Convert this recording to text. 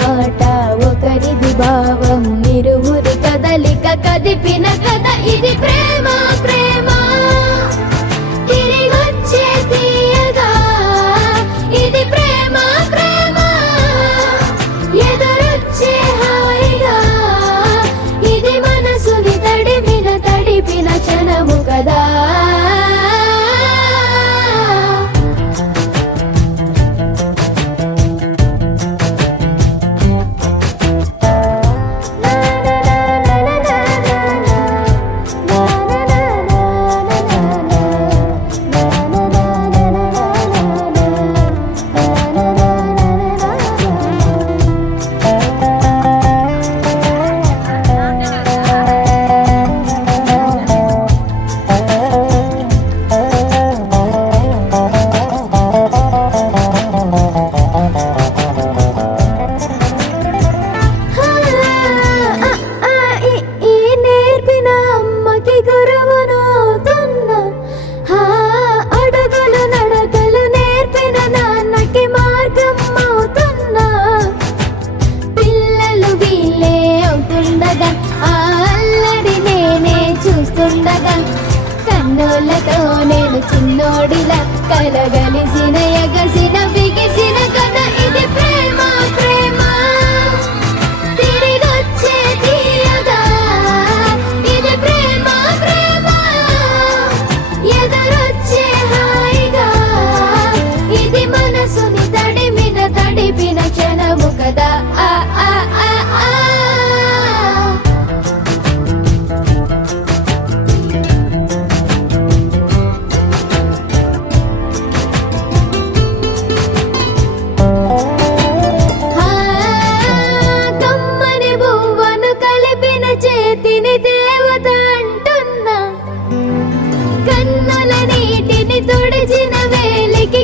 మాట ఒకరిది భావం ఇరువురి కదలిక కదిపిన కథ ఇది ప్రేమ ప్రేమ తిరిగొచ్చే తీయగా ఇది ప్రేమ ప్రేమ ఎదురొచ్చే హాయిగా ఇది మనసుని తడిపిన క్షణము కదా కన్నులతో నేను చిన్నోడిలా కలగలిసిన ఎగసిన బిగిసిన కథ ఇది ప్రేమ ప్రేమ తిరిగొచ్చే తీయగా ఇది ప్రేమ ప్రేమ ఎదురొచ్చే హాయిగా ఇది మనసుని తడిపిన క్షణము కదా ఆ ఆ ఆ ఆ చేతిని దేవత అంటున్నా కన్నుల నీటిని తుడిచిన వేలికి